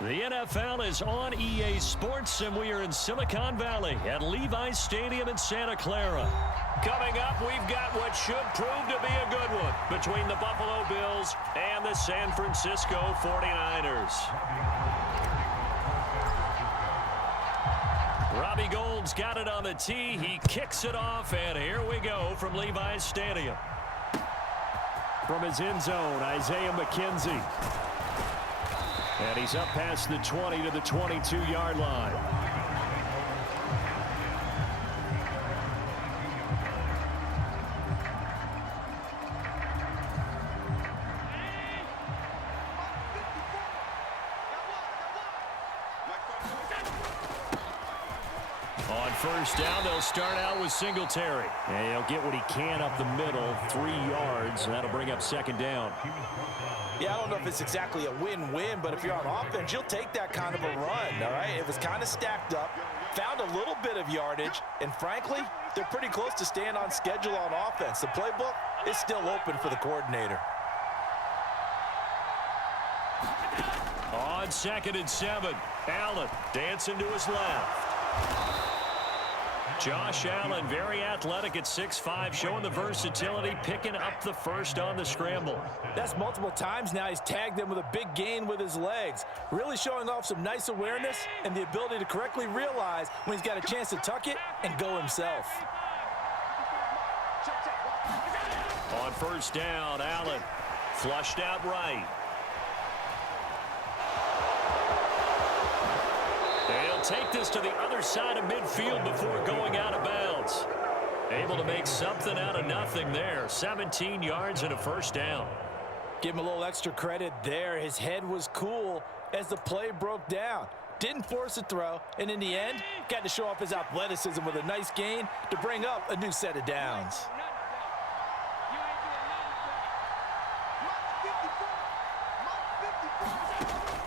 The NFL is on EA Sports, and we are in Silicon Valley at Levi's Stadium in Santa Clara. Coming up, we've got what should prove to be a good one between the Buffalo Bills and the San Francisco 49ers. Robbie Gould's got it on the tee. He kicks it off, and here we go from Levi's Stadium. From his end zone, Isaiah McKenzie. And he's up past the 20 to the 22-yard line. On first down, they'll start out with Singletary. And he'll get what he can up the middle, 3 yards, and that'll bring up second down. Yeah, I don't know if it's exactly a win-win, but if you're on offense, you'll take that kind of a run, all right? It was kind of stacked up, found a little bit of yardage, and frankly, they're pretty close to staying on schedule on offense. The playbook is still open for the coordinator. On 2nd and 7, Allen dancing to his left. Josh Allen, very athletic at 6'5", showing the versatility, picking up the first on the scramble. That's multiple times now he's tagged them with a big gain with his legs. Really showing off some nice awareness and the ability to correctly realize when he's got a chance to tuck it and go himself. On first down, Allen flushed out right. They'll take this to the other side of midfield before going out of bounds. Able to make something out of nothing there. 17 yards and a first down. Give him a little extra credit there. His head was cool as the play broke down. Didn't force a throw, and in the end, got to show off his athleticism with a nice gain to bring up a new set of downs.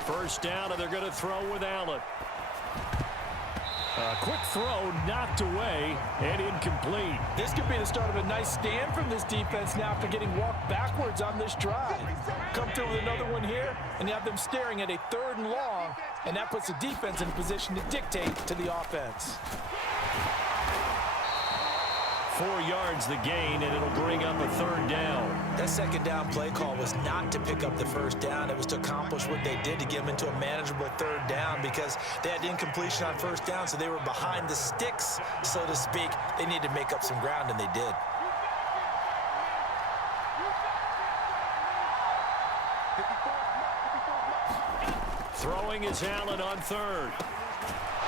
First down, and they're going to throw with Allen. A quick throw knocked away and incomplete. This could be the start of a nice stand from this defense now after getting walked backwards on this drive. Come through with another one here, and you have them staring at a 3rd and long, and that puts the defense in a position to dictate to the offense. 4 yards the gain, and it'll bring up a 3rd down. That 2nd down play call was not to pick up the 1st down. It was to accomplish what they did to get them into a manageable 3rd down because they had incompletion on 1st down, so they were behind the sticks, so to speak. They needed to make up some ground, and they did. Throwing is Allen on 3rd.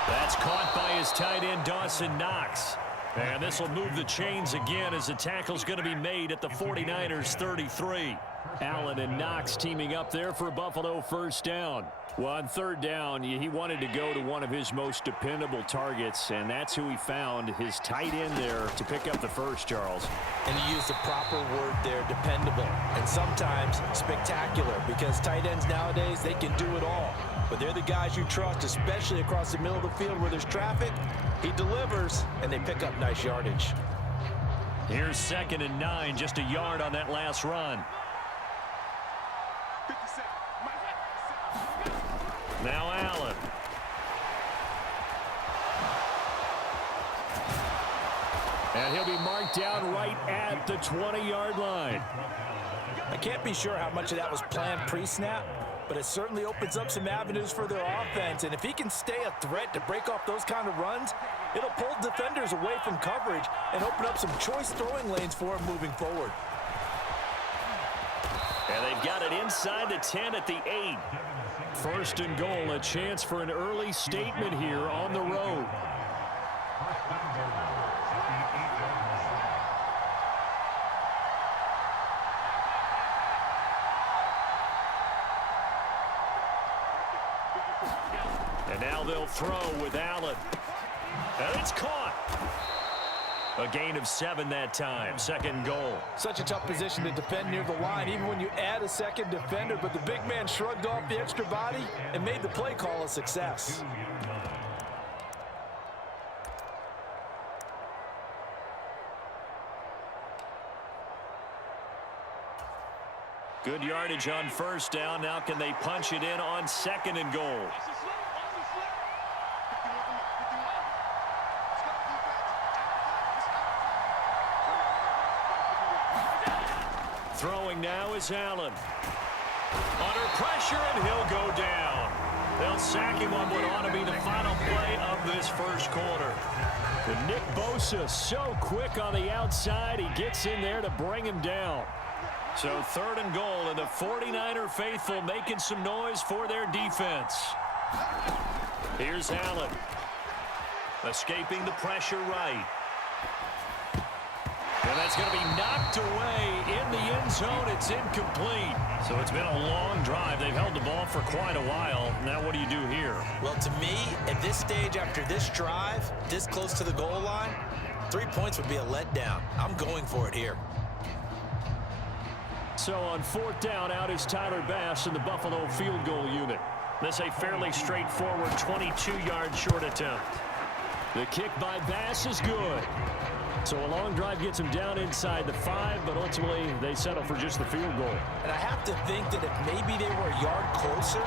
That's caught by his tight end, Dawson Knox. And this will move the chains again as the tackle's going to be made at the 49ers 33. Allen and Knox teaming up there for Buffalo first down. Well, on 3rd down, he wanted to go to one of his most dependable targets, and that's who he found, his tight end there to pick up the first, Charles. And he used the proper word there, dependable, and sometimes spectacular, because tight ends nowadays, they can do it all. But they're the guys you trust, especially across the middle of the field where there's traffic. He delivers, and they pick up nice yardage. Here's 2nd and 9, just a yard on that last run. Now Allen. And he'll be marked down right at the 20-yard line. I can't be sure how much of that was planned pre-snap, but it certainly opens up some avenues for their offense. And if he can stay a threat to break off those kind of runs, it'll pull defenders away from coverage and open up some choice throwing lanes for him moving forward. And they've got it inside the 10 at the 8. 1st and goal, a chance for an early statement here on the road. And now they'll throw with Allen. And it's caught. A gain of 7 that time. 2nd goal. Such a tough position to defend near the line, even when you add a 2nd defender, but the big man shrugged off the extra body and made the play call a success. Good yardage on first down. Now can they punch it in on 2nd and goal? Throwing now is Allen. Under pressure, and he'll go down. They'll sack him on what ought to be the final play of this first quarter. And Nick Bosa so quick on the outside, he gets in there to bring him down. So 3rd and goal, and the 49er faithful making some noise for their defense. Here's Allen. Escaping the pressure right. And that's going to be knocked away in the end zone. It's incomplete. So it's been a long drive. They've held the ball for quite a while. Now what do you do here? Well, to me, at this stage, after this drive, this close to the goal line, 3 points would be a letdown. I'm going for it here. So on 4th down, out is Tyler Bass in the Buffalo field goal unit. This a fairly straightforward 22-yard short attempt. The kick by Bass is good. So a long drive gets them down inside the 5, but ultimately they settle for just the field goal. And I have to think that if maybe they were a yard closer,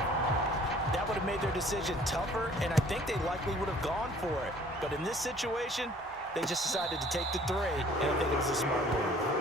that would have made their decision tougher, and I think they likely would have gone for it. But in this situation, they just decided to take the 3, and I think it was a smart move.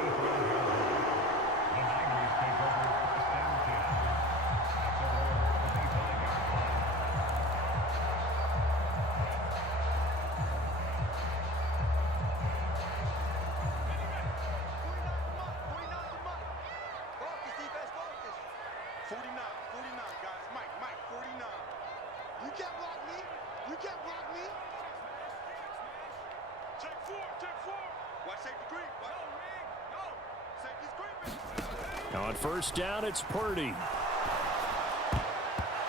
On 1st down, it's Purdy. And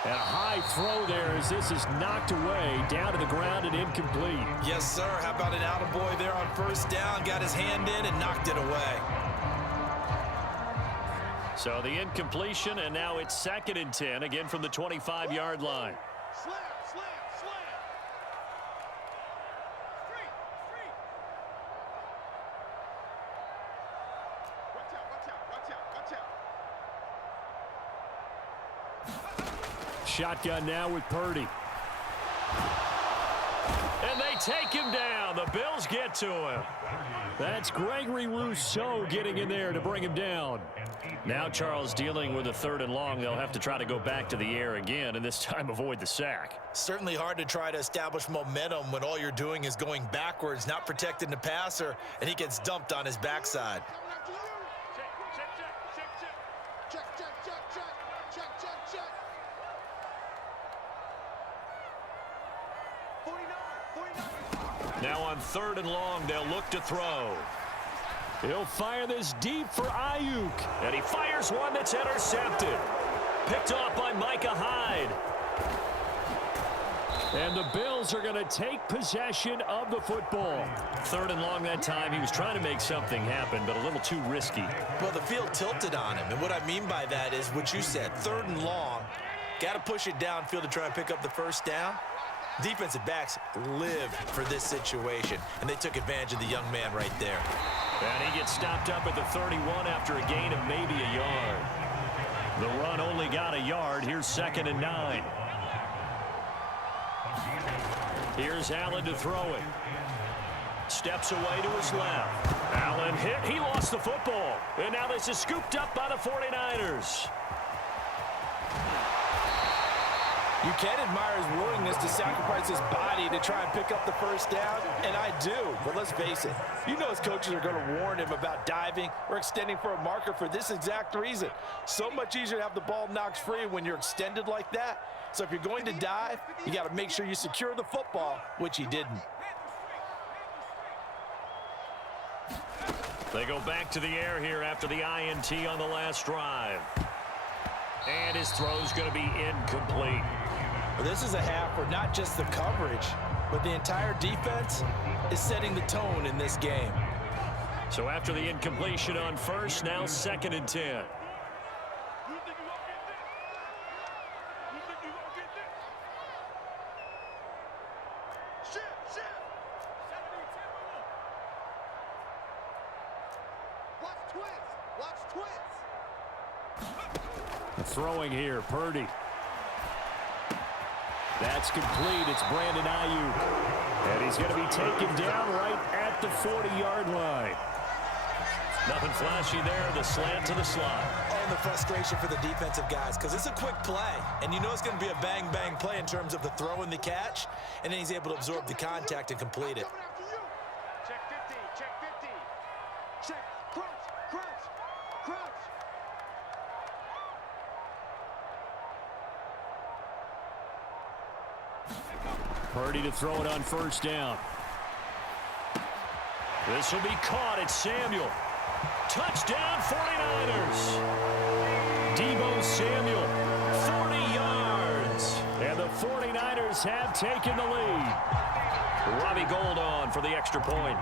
a high throw there as this is knocked away, down to the ground and incomplete. Yes, sir. How about an attaboy there on 1st down? Got his hand in and knocked it away. So the incompletion, and now it's 2nd and 10, again from the 25-yard line. Slam, slam, slam. Straight, straight. Watch out, watch out, watch out, watch out. Shotgun now with Purdy. And they take him down. The Bills get to him. That's Gregory Rousseau getting in there to bring him down. Now Charles dealing with a 3rd and long. They'll have to try to go back to the air again, and this time avoid the sack. Certainly hard to try to establish momentum when all you're doing is going backwards, not protecting the passer, and he gets dumped on his backside. Check, check, check, check, check. Check, check, check, check. Check, check, check. 49. Now on 3rd and long, they'll look to throw. He'll fire this deep for Ayuk. And he fires one that's intercepted. Picked off by Micah Hyde. And the Bills are going to take possession of the football. 3rd and long that time. He was trying to make something happen, but a little too risky. Well, the field tilted on him, and what I mean by that is what you said, 3rd and long. Got to push it downfield to try and pick up the 1st down. Defensive backs live for this situation, and they took advantage of the young man right there. And he gets stopped up at the 31 after a gain of maybe a yard. The run only got a yard. Here's 2nd and 9. Here's Allen to throw it. Steps away to his left. Allen hit. He lost the football. And now this is scooped up by the 49ers. You can admire his willingness to sacrifice his body to try and pick up the 1st down, and I do. But let's face it, you know his coaches are going to warn him about diving or extending for a marker for this exact reason. So much easier to have the ball knocked free when you're extended like that. So if you're going to dive, you got to make sure you secure the football, which he didn't. They go back to the air here after the INT on the last drive. And his throw's going to be incomplete. Well, this is a half where not just the coverage, but the entire defense is setting the tone in this game. So after the incompletion on 1st, now 2nd and 10. Watch twist. Watch twist. Throwing here, Purdy. That's complete. It's Brandon Ayuk. And he's going to be taken down right at the 40-yard line. Nothing flashy there. The slant to the slot. And the frustration for the defensive guys because it's a quick play. And you know it's going to be a bang-bang play in terms of the throw and the catch. And then he's able to absorb the contact and complete it. Check 50, check 50. Check, crunch, crunch, crunch. Purdy to throw it on first down. This will be caught. It's Samuel. Touchdown 49ers. Deebo Samuel, 40 yards. And the 49ers have taken the lead. Robbie Gould on for the extra point.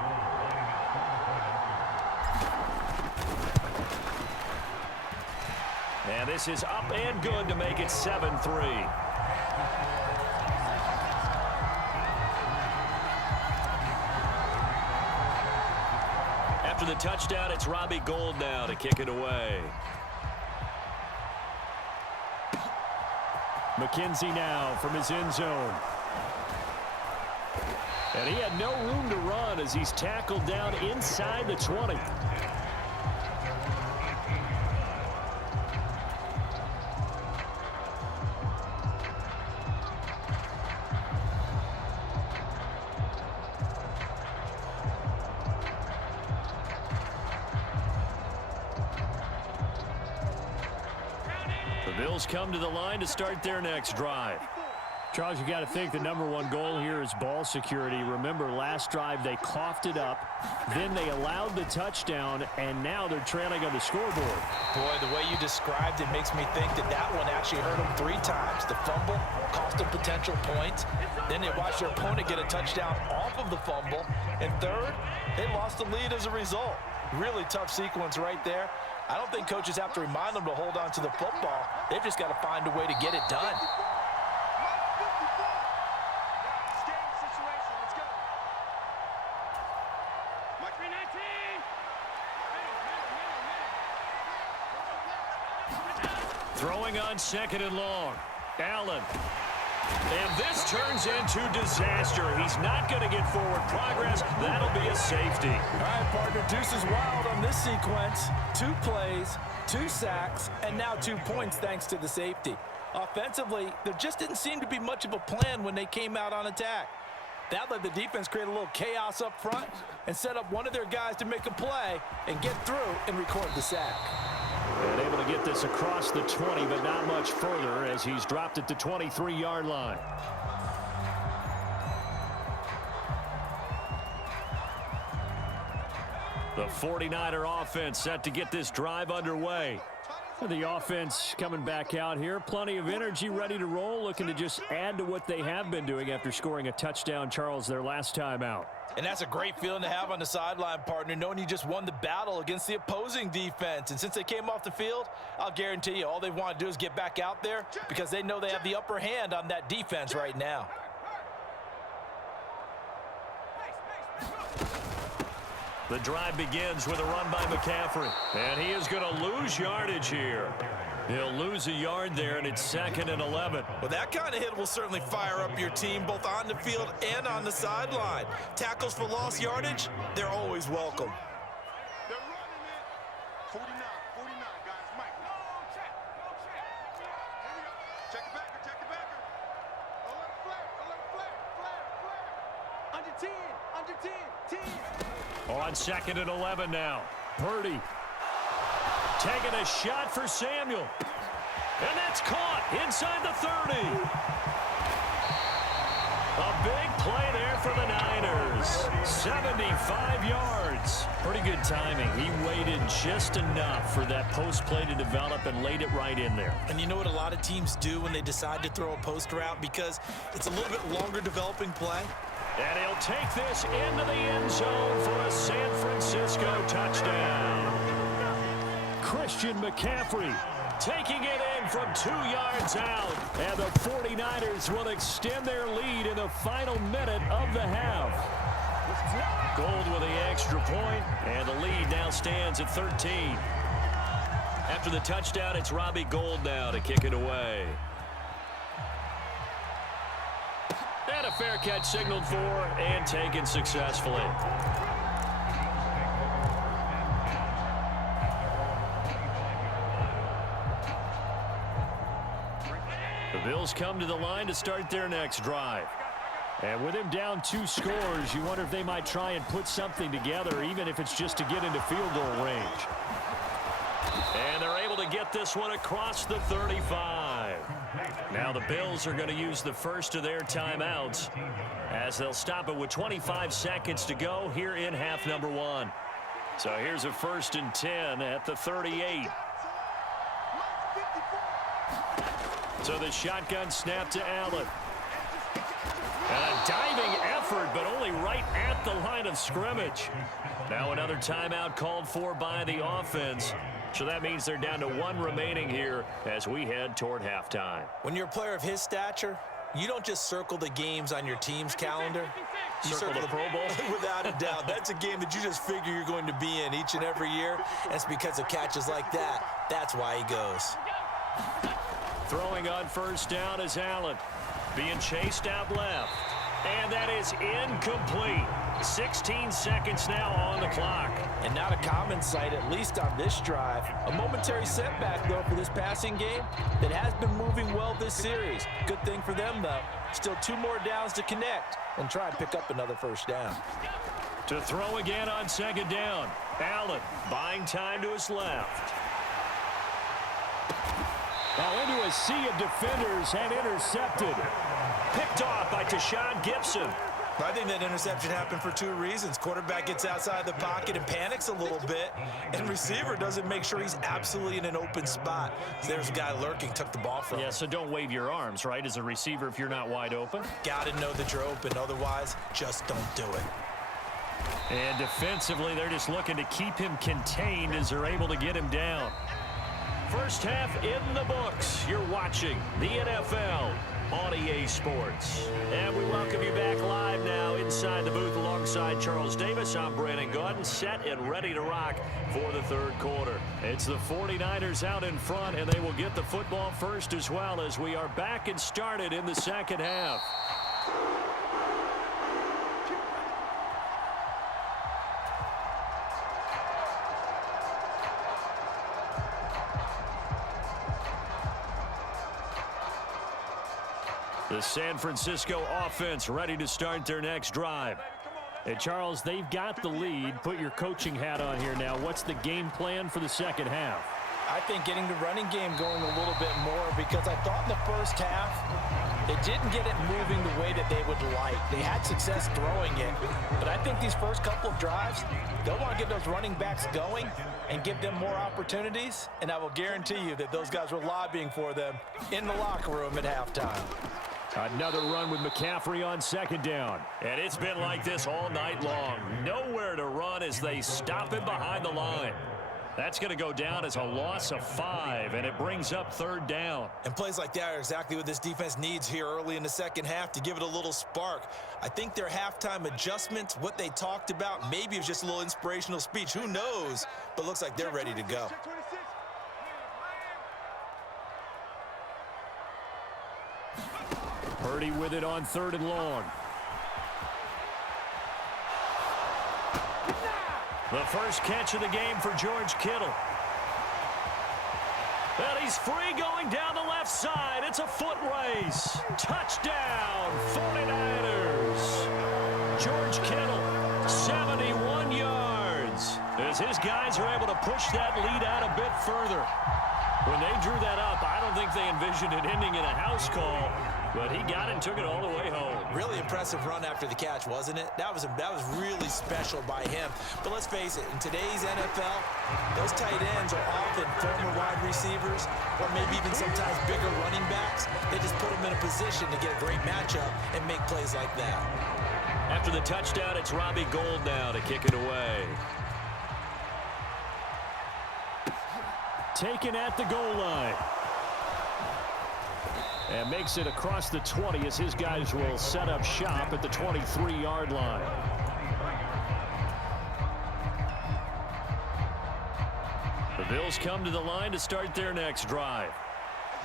And this is up and good to make it 7-3. After the touchdown, it's Robbie Gould now to kick it away. McKenzie now from his end zone. And he had no room to run as he's tackled down inside the 20. Bills come to the line to start their next drive. Charles, you got to think the #1 goal here is ball security. Remember, last drive they coughed it up, then they allowed the touchdown, and now they're trailing on the scoreboard. Boy, the way you described it makes me think that that one actually hurt them 3 times. The fumble cost them potential points. Then they watched their opponent get a touchdown off of the fumble. And third, they lost the lead as a result. Really tough sequence right there. I don't think coaches have to remind them to hold on to the football. They've just got to find a way to get it done. Throwing on second and long. Allen. And this turns into disaster. He's not going to get forward progress. That'll be a safety. All right, partner, deuce is wild on this sequence. 2 plays, 2 sacks, and now 2 points thanks to the safety. Offensively, there just didn't seem to be much of a plan when they came out on attack. That let the defense create a little chaos up front and set up one of their guys to make a play and get through and record the sack. And able to get this across the 20, but not much further as he's dropped at the 23-yard line. The 49er offense set to get this drive underway. The offense coming back out here. Plenty of energy, ready to roll, looking to just add to what they have been doing after scoring a touchdown, Charles, their last time out. And that's a great feeling to have on the sideline, partner, knowing you just won the battle against the opposing defense. And since they came off the field, I'll guarantee you all they want to do is get back out there because they know they have the upper hand on that defense right now. The drive begins with a run by McCaffrey. And he is going to lose yardage here. He'll lose a yard there, and it's 2nd and 11. Well, that kind of hit will certainly fire up your team both on the field and on the sideline. Tackles for lost yardage, they're always welcome. They're running it. 49, guys. Mike. Check. Here we go. Check the backer. Don't let it flare. Under 10. On 2nd and 11 now. Purdy taking a shot for Samuel. And that's caught inside the 30. A big play there for the Niners. 75 yards. Pretty good timing. He waited just enough for that post play to develop and laid it right in there. And you know what a lot of teams do when they decide to throw a post route? Because it's a little bit longer developing play. And he'll take this into the end zone for a San Francisco touchdown. Christian McCaffrey taking it in from 2 yards out. And the 49ers will extend their lead in the final minute of the half. Gould with the extra point, and the lead now stands at 13. After the touchdown, it's Robbie Gould now to kick it away. And a fair catch signaled for and taken successfully. The Bills come to the line to start their next drive. And with him down 2 scores, you wonder if they might try and put something together, even if it's just to get into field goal range. And they're able to get this one across the 35. Now the Bills are going to use the first of their timeouts as they'll stop it with 25 seconds to go here in half number 1. So here's a 1st and 10 at the 38. So the shotgun snap to Allen. And a diving effort, but only right at the line of scrimmage. Now another timeout called for by the offense. So that means they're down to 1 remaining here as we head toward halftime. When you're a player of his stature, you don't just circle the games on your team's calendar. You Circle the Pro Bowl? Without a doubt. That's a game that you just figure you're going to be in each and every year. And it's because of catches like that. That's why he goes. Throwing on 1st down is Allen. Being chased out left. And that is incomplete. 16 seconds now on the clock. And not a common sight, at least on this drive. A momentary setback, though, for this passing game that has been moving well this series. Good thing for them, though. Still 2 more downs to connect and try and pick up another 1st down. To throw again on 2nd down. Allen buying time to his left. Into a sea of defenders and intercepted. Picked off by Tashawn Gibson. I think that interception happened for 2 reasons. Quarterback gets outside the pocket and panics a little bit, and receiver doesn't make sure he's absolutely in an open spot. So there's a guy lurking, took the ball from him. Yeah, so don't wave your arms, right, as a receiver if you're not wide open. Got to know that you're open. Otherwise, just don't do it. And defensively, they're just looking to keep him contained as they're able to get him down. First half in the books. You're watching the NFL on EA Sports. And we welcome you back live now inside the booth alongside Charles Davis. I'm Brandon Gaudin, set and ready to rock for the 3rd quarter. It's the 49ers out in front, and they will get the football first as well as we are back and started in the 2nd half. The San Francisco offense ready to start their next drive. And Charles, they've got the lead. Put your coaching hat on here now. What's the game plan for the 2nd half? I think getting the running game going a little bit more, because I thought in the first half it didn't get it moving the way that they would like. They had success throwing it, but I think these first couple of drives, they'll want to get those running backs going and give them more opportunities, and I will guarantee you that those guys were lobbying for them in the locker room at halftime. Another run with McCaffrey on 2nd down. And it's been like this all night long. Nowhere to run as they stop him behind the line. That's going to go down as a loss of 5, and it brings up 3rd down. And plays like that are exactly what this defense needs here early in the 2nd half to give it a little spark. I think their halftime adjustments, what they talked about, maybe it was just a little inspirational speech. Who knows? But looks like they're ready to go. Purdy with it on 3rd and long. The first catch of the game for George Kittle. And he's free going down the left side. It's a foot race. Touchdown, 49ers. George Kittle, 71 yards. As his guys are able to push that lead out a bit further. When they drew that up, I don't think they envisioned it ending in a house call. But he got it and took it all the way home. Really impressive run after the catch, wasn't it? That was really special by him. But let's face it, in today's NFL, those tight ends are often former wide receivers or maybe even sometimes bigger running backs. They just put them in a position to get a great matchup and make plays like that. After the touchdown, it's Robbie Gould now to kick it away. Taken at the goal line. And makes it across the 20 as his guys will set up shop at the 23-yard line. The The Bills come to the line to start their next drive.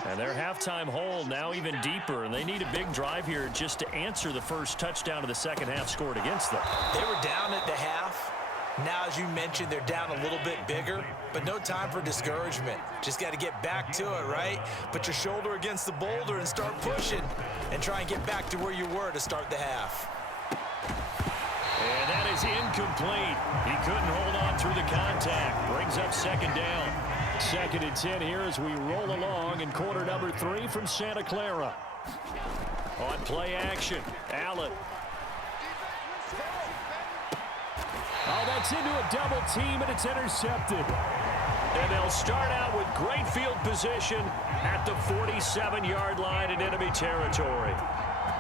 And their halftime hole now even deeper, and they need a big drive here just to answer the first touchdown of the second half scored against them. They were down at the half. Now, as you mentioned, they're down a little bit bigger, but no time for discouragement. Just got to get back to it, right? Put your shoulder against the boulder and start pushing and try and get back to where you were to start the half. And that is incomplete. He couldn't hold on through the contact. Brings up second down. 2nd and 10 here as we roll along in quarter number 3 from Santa Clara. On play action, Allen. Oh, that's into a double team, and it's intercepted. And they'll start out with great field position at the 47-yard line in enemy territory.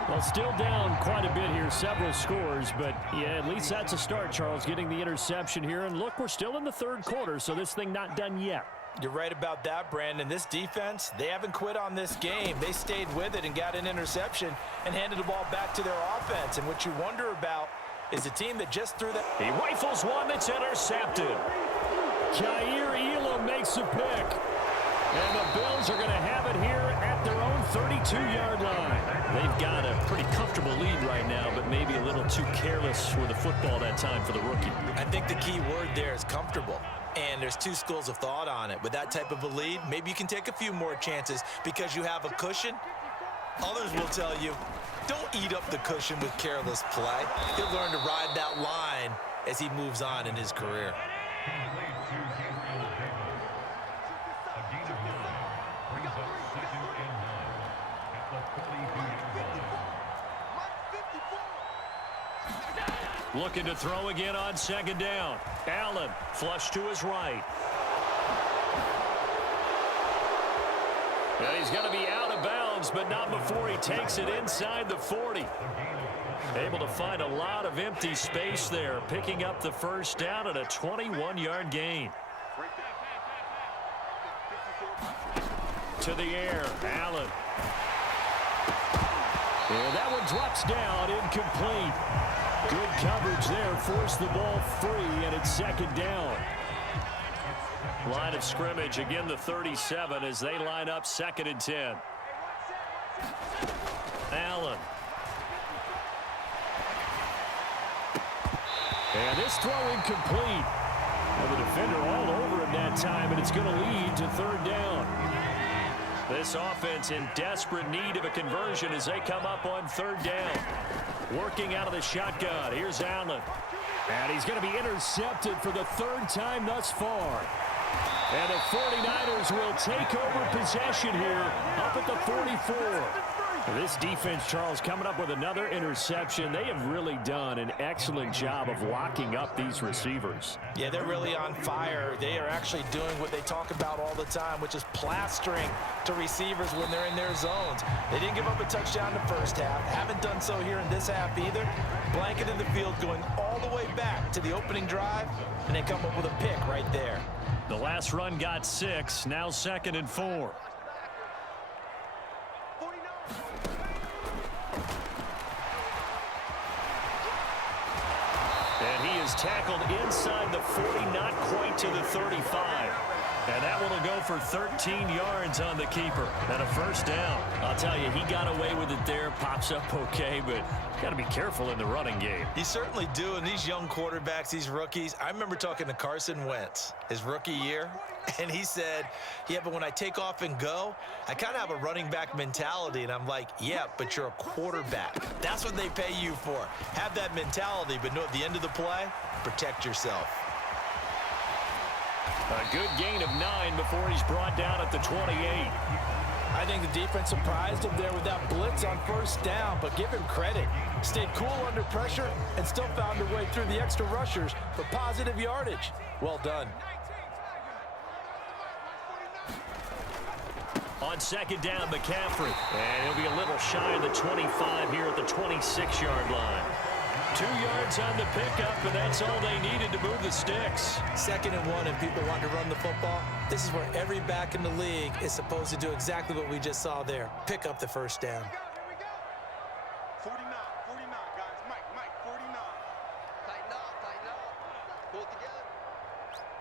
Well, still down quite a bit here, several scores, but yeah, at least that's a start, Charles, getting the interception here. And look, we're still in the third quarter, so this thing not done yet. You're right about that, Brandon. This defense, they haven't quit on this game. They stayed with it and got an interception and handed the ball back to their offense. And what you wonder about is a team that just threw that. He rifles one that's intercepted. Jair Elam makes a pick. And the Bills are going to have it here at their own 32-yard line. They've got a pretty comfortable lead right now, but maybe a little too careless with the football that time for the rookie. I think the key word there is comfortable. And there's two schools of thought on it. With that type of a lead, maybe you can take a few more chances because you have a cushion. Others will tell you, don't eat up the cushion with careless play. He'll learn to ride that line as he moves on in his career. Looking to throw again on second down. Allen, flush to his right. And he's going to be out of bounds, but not before he takes it inside the 40. Able to find a lot of empty space there, picking up the first down at a 21-yard gain. To the air, Allen. And that one drops down, incomplete. Good coverage there, forced the ball free, and it's second down. Line of scrimmage, again the 37 as they line up 2nd and 10. Allen. And this throw incomplete. Well, the defender all over him that time, and it's going to lead to 3rd down. This offense in desperate need of a conversion as they come up on 3rd down. Working out of the shotgun. Here's Allen. And he's going to be intercepted for the 3rd time thus far. And the 49ers will take over possession here up at the 44. This defense, Charles, coming up with another interception. They have really done an excellent job of locking up these receivers. Yeah, they're really on fire. They are actually doing what they talk about all the time, which is plastering to receivers when they're in their zones. They didn't give up a touchdown in the first half. Haven't done so here in this half either. Blanket in the field going all the way back to the opening drive, and they come up with a pick right there. The last run got 6, now 2nd and 4. And he is tackled inside the 40, not quite to the 35. And that one will go for 13 yards on the keeper. And a first down. I'll tell you, he got away with it there. Pops up okay, but got to be careful in the running game. You certainly do. And these young quarterbacks, these rookies, I remember talking to Carson Wentz his rookie year, and he said, yeah, but when I take off and go, I kind of have a running back mentality. And I'm like, yeah, but you're a quarterback. That's what they pay you for. Have that mentality, but know at the end of the play, protect yourself. A good gain of 9 before he's brought down at the 28. I think the defense surprised him there with that blitz on first down, but give him credit. Stayed cool under pressure and still found a way through the extra rushers for positive yardage. Well done. On second down, McCaffrey. And he'll be a little shy of the 25 here at the 26-yard line. 2 yards on the pickup, and that's all they needed to move the sticks. 2nd and 1, and people want to run the football. This is where every back in the league is supposed to do exactly what we just saw there. Pick up the first down. 49, guys. Mike, 49. Tighten up. Pull it together.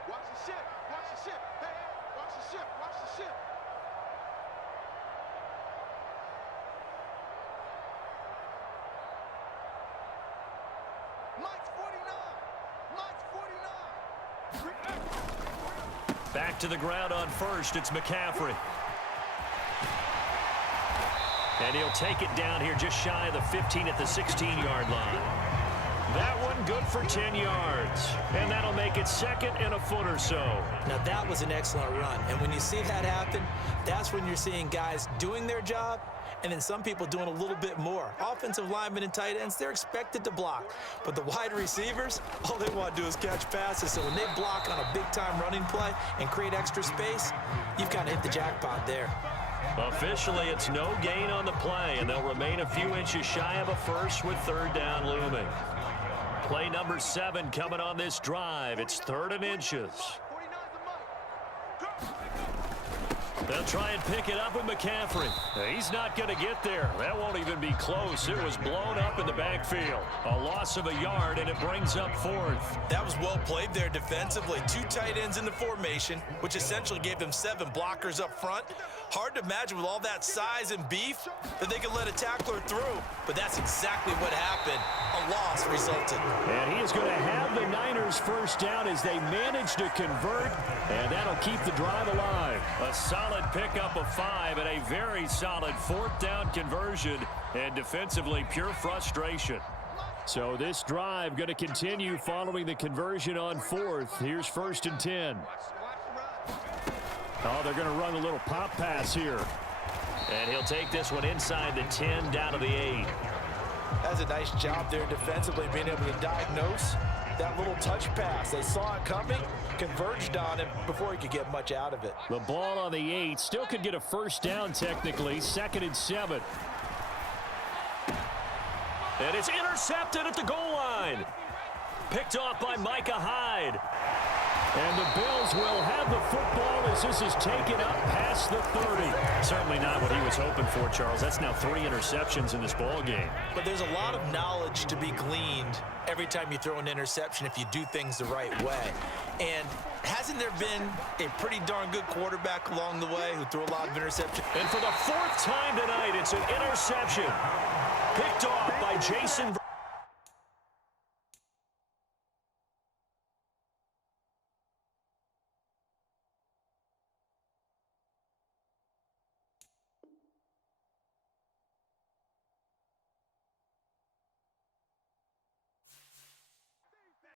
Watch the ship. Watch the ship. Hey, hey, watch the ship. Watch the ship. Mike's 49. Mike's 49. Back to the ground on first. It's McCaffrey. And he'll take it down here just shy of the 15 at the 16-yard line. That one good for 10 yards. And that'll make it second and a foot or so. Now, that was an excellent run. And when you see that happen, that's when you're seeing guys doing their job and then some people doing a little bit more. Offensive linemen and tight ends, they're expected to block. But the wide receivers, all they want to do is catch passes. So when they block on a big-time running play and create extra space, you've kind of hit the jackpot there. Officially, it's no gain on the play, and they'll remain a few inches shy of a first with third down looming. Play number 7 coming on this drive. It's 3rd and inches. 49's the Mike. They'll try and pick it up with McCaffrey. He's not going to get there. That won't even be close. It was blown up in the backfield. A loss of a yard, and it brings up 4th. That was well played there defensively. 2 tight ends in the formation, which essentially gave them 7 blockers up front. Hard to imagine with all that size and beef that they could let a tackler through. But that's exactly what happened. A loss resulted. And he is going to have the Niners first down as they manage to convert, and that'll keep the drive alive. A solid pickup of 5 and a very solid 4th down conversion, and defensively pure frustration. So this drive going to continue following the conversion on 4th. Here's 1st and 10. Oh, they're going to run a little pop pass here. And he'll take this one inside the 10 down to the 8. That's a nice job there defensively, being able to diagnose that little touch pass. They saw it coming, converged on it before he could get much out of it. The ball on the 8 still could get a first down technically. 2nd and 7. And it's intercepted at the goal line. Picked off by Micah Hyde. And the Bills will have the football as this is taken up past the 30. Certainly not what he was hoping for, Charles. That's now 3 interceptions in this ball game. But there's a lot of knowledge to be gleaned every time you throw an interception if you do things the right way. And hasn't there been a pretty darn good quarterback along the way who threw a lot of interceptions? And for the 4th time tonight, it's an interception. Picked off by Jason